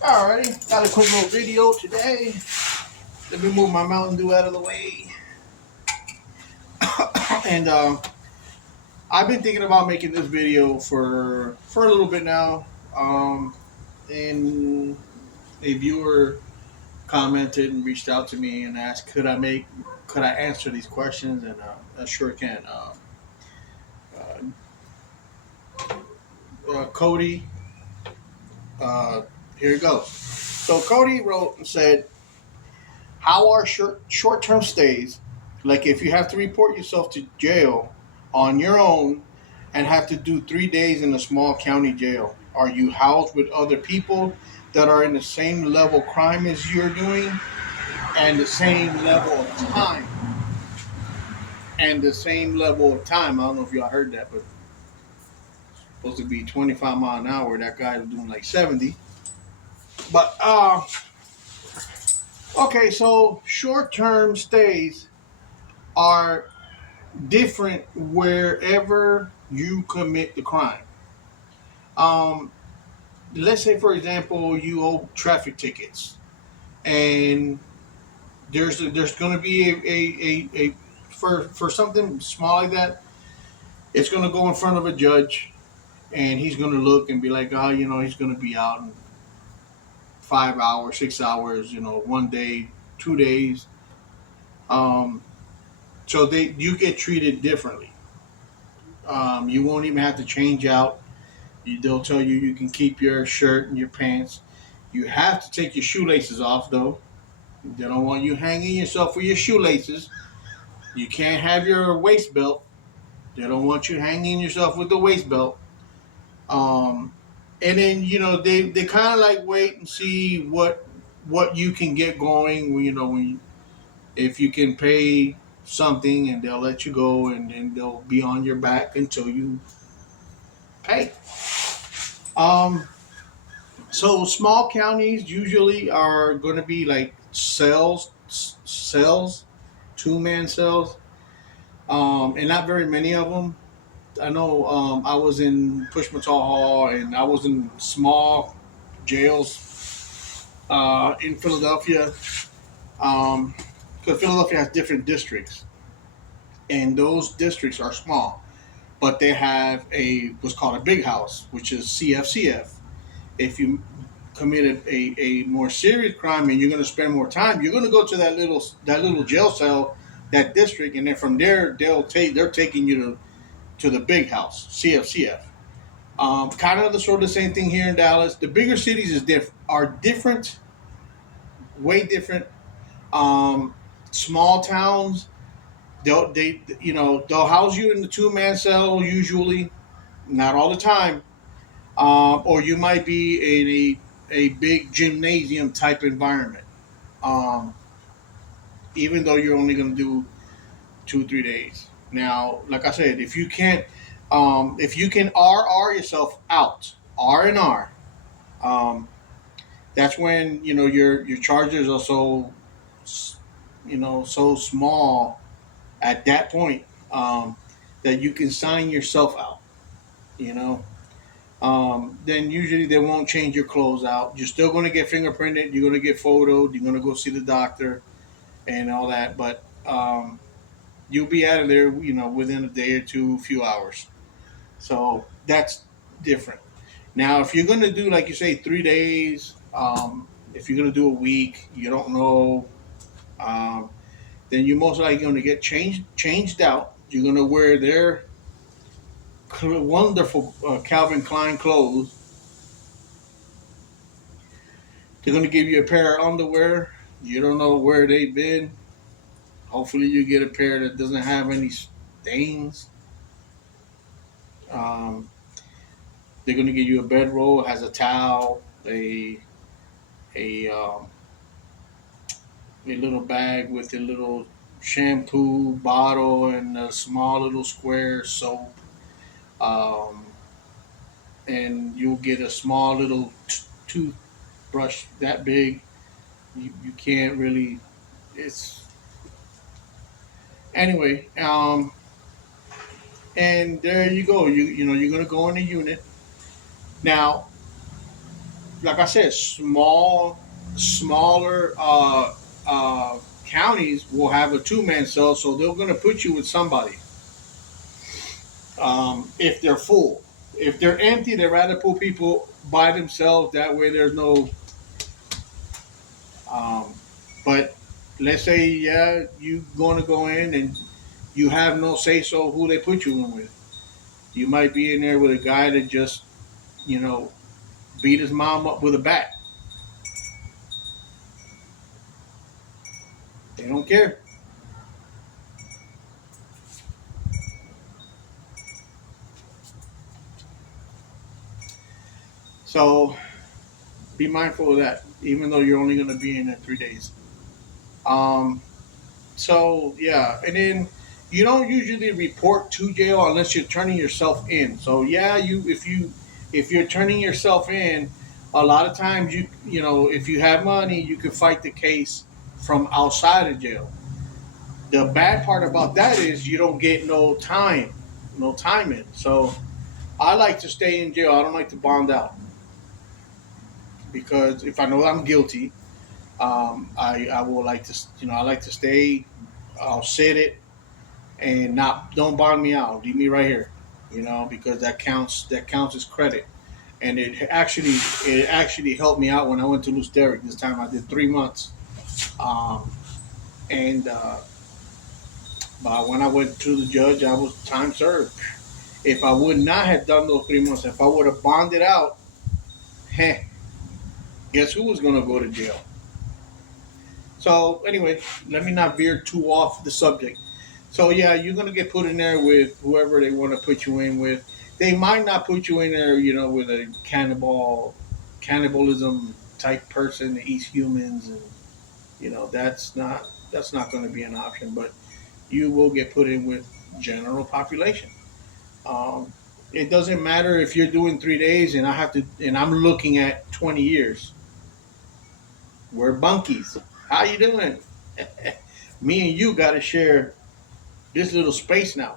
Alrighty, got a quick little video today. Let me move my Mountain Dew out of the way. And I've been thinking about making this video for a little bit now. Um, and a viewer commented and reached out to me and asked, could I answer these questions? And I sure can. Cody, uh, here it goes. So Cody wrote and said, "How are short-term stays, like if you have to report yourself to jail on your own and have to do 3 days in a small county jail? Are you housed with other people that are in the same level crime as you're doing and the same level of time? And the same level of time. I don't know if y'all heard that, but it's supposed to be 25 mile an hour. That guy was doing like 70. But okay, so short-term stays are different wherever you commit the crime. Um, let's say, for example, you owe traffic tickets, and there's going to be a for something small like that. It's going to go in front of a judge, and he's going to look and be like, oh, he's going to be out in 5 hours, 6 hours, one day, 2 days. Um, so you get treated differently. You won't even have to change out. They'll tell you you can keep your shirt and your pants. You have to take your shoelaces off, though. They don't want you hanging yourself with your shoelaces. You can't have your waist belt. They don't want you hanging yourself with the waist belt. Um, and then they kind of like wait and see what you can get going. If you can pay something, and they'll let you go, and then they'll be on your back until you pay. Um, So small counties usually are going to be like cells, 2-man cells, and not very many of them. I know I was in Pushmatal Hall, and I was in small jails in Philadelphia, because Philadelphia has different districts, and those districts are small, but they have what's called a big house, which is CFCF. If you committed a more serious crime and you're going to spend more time, you're going to go to that little jail cell, that district, and then from there they're taking you to the big house, CFCF. Kind of the sort of the same thing here in Dallas. The bigger cities are different, way different. Um, Small towns, they'll house you in the 2-man cell usually, not all the time. Or you might be in a big gymnasium type environment. Um, Even though you're only going to do 2 3 days. Now, like I said, if you can RR yourself out, R&R, um, that's when your charges are so small at that point, that you can sign yourself out. You know, then usually they won't change your clothes out. You're still going to get fingerprinted. You're going to get photoed. You're going to go see the doctor and all that. But you'll be out of there, within a day or two, few hours. So that's different. Now, if you're going to do, like you say, 3 days, if you're going to do a week, you don't know, um, then you're most likely going to get changed out. You're going to wear their wonderful Calvin Klein clothes. They're going to give you a pair of underwear. You don't know where they've been. Hopefully, you get a pair that doesn't have any stains. Um, they're going to give you a bedroll, has a towel, a a little bag with a little shampoo bottle and a small little square soap. Um, and you'll get a small little toothbrush that big. You can't really. It's anyway. And there you go. You're gonna go in a unit. Now, like I said, smaller uh, counties will have a two-man cell, so they're going to put you with somebody if they're full. If they're empty, they rather put people by themselves. That way, there's no. Um, but let's say, yeah, you going to go in and you have no say so who they put you in with. You might be in there with a guy that just, you know, beat his mom up with a bat. They don't care. So be mindful of that, even though you're only going to be in there 3 days. Um, so yeah, and then you don't usually report to jail unless you're turning yourself in. So yeah, if you're turning yourself in, a lot of times you know if you have money, you can fight the case from outside of jail. The bad part about that is you don't get no time in. So I like to stay in jail. I don't like to bond out because if I know I'm guilty, I will like to I like to stay. I'll sit it and not don't bond me out. Leave me right here, because that counts. That counts as credit, and it actually helped me out when I went to Luz Derrick this time. I did 3 months, um, and but when I went to the judge, I was time served. If I would not have done those 3 months, if I would have bonded out, heh, guess who was going to go to jail? So anyway, let me not veer too off the subject. So yeah, you're gonna get put in there with whoever they want to put you in with. They might not put you in there, with a cannibalism type person that eats humans, and that's not going to be an option. But you will get put in with general population. Um, it doesn't matter if you're doing 3 days and I'm looking at 20 years. We're bunkies. How you doing? Me and you got to share this little space now.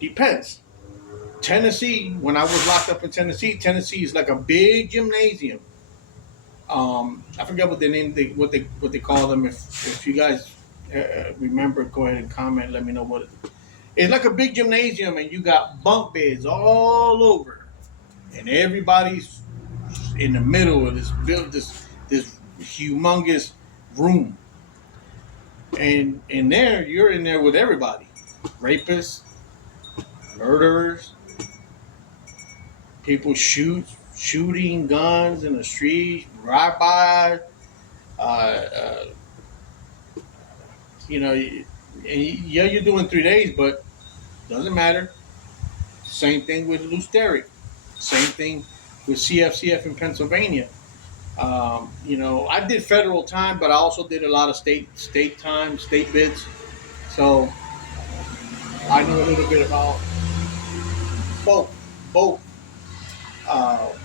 Depends. Tennessee, when I was locked up in Tennessee is like a big gymnasium. I forget what they name what they call them. If you guys remember, go ahead and comment. Let me know what it's like. A big gymnasium, and you got bunk beds all over, and everybody's in the middle of this humongous room. And in there, you're in there with everybody: rapists, murderers, people shooting guns in the street, drive by. Uh, uh, yeah, you're doing 3 days, but doesn't matter. Same thing with Luz Derrick. Same thing with CFCF in Pennsylvania. I did federal time, but I also did a lot of state time, state bids. So I know a little bit about both both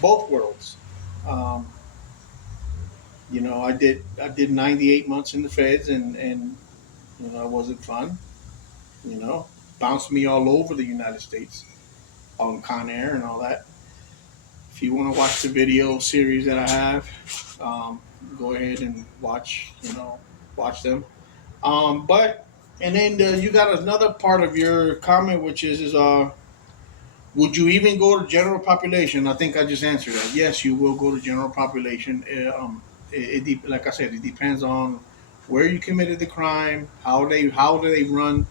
both worlds. Um, I did 98 months in the feds, and it wasn't fun. You know, Bounced me all over the United States on Con Air and all that. If you want to watch the video series that I have, go ahead and watch them. But and then you got another part of your comment, which is would you even go to general population? I think I just answered that. Yes, you will go to general population. Like I said, it depends on where you committed the crime, how do they run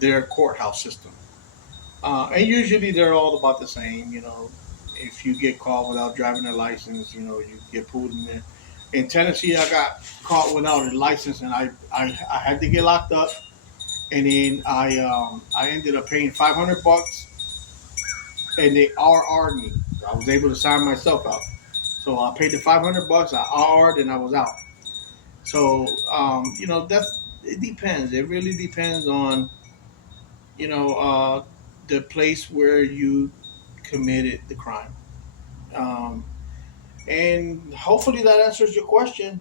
their courthouse system, and usually they're all about the same. If you get caught without driving a license, you get pulled in there. In Tennessee, I got caught without a license, and I had to get locked up, and then I ended up paying $500 and they RR'd me. I was able to sign myself out. So I paid the $500. I RR'd and I was out. So it depends. It really depends on you know uh, the place where you committed the crime. Um, and hopefully that answers your question.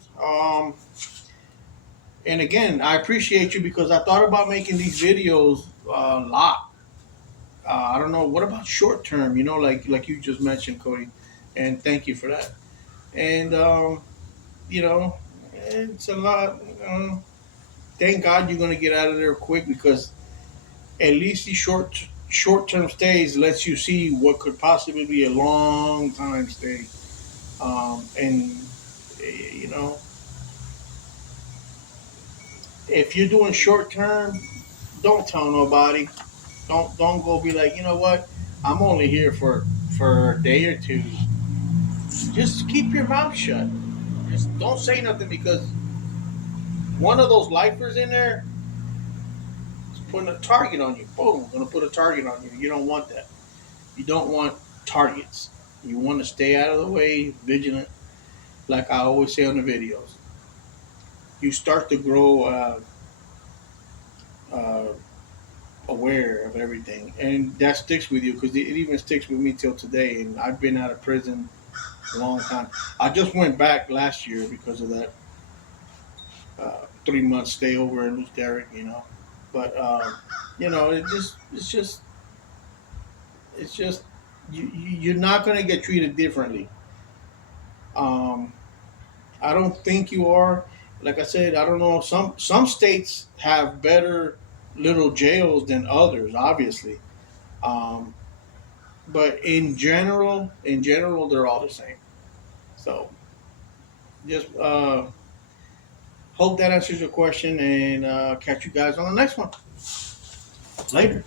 And again, I appreciate you because I thought about making these videos a lot. I don't know. What about short term? Like you just mentioned, Cody. and thank you for that. And you know, it's a lot. Thank God you're going to get out of there quick, because at least these short term stays lets you see what could possibly be a long time stay. And you know, if you're doing short term, don't tell nobody. Don't go be like, you know what, I'm only here for a day or two. Just keep your mouth shut. Just don't say nothing, because one of those lifers in there is putting a target on you. Boom, gonna put a target on you. You don't want that. You don't want targets. You want to stay out of the way, vigilant. Like I always say on the videos, you start to grow uh, aware of everything, and that sticks with you, because it even sticks with me till today. And I've been out of prison a long time. I just went back last year because of that 3 month stay over in Luz Derrick, But it's just you're not gonna get treated differently. Um, I don't think you are. Like I said, I don't know. Some states have better little jails than others, obviously. Um, but in general, they're all the same. So just hope that answers your question, and catch you guys on the next one. Later.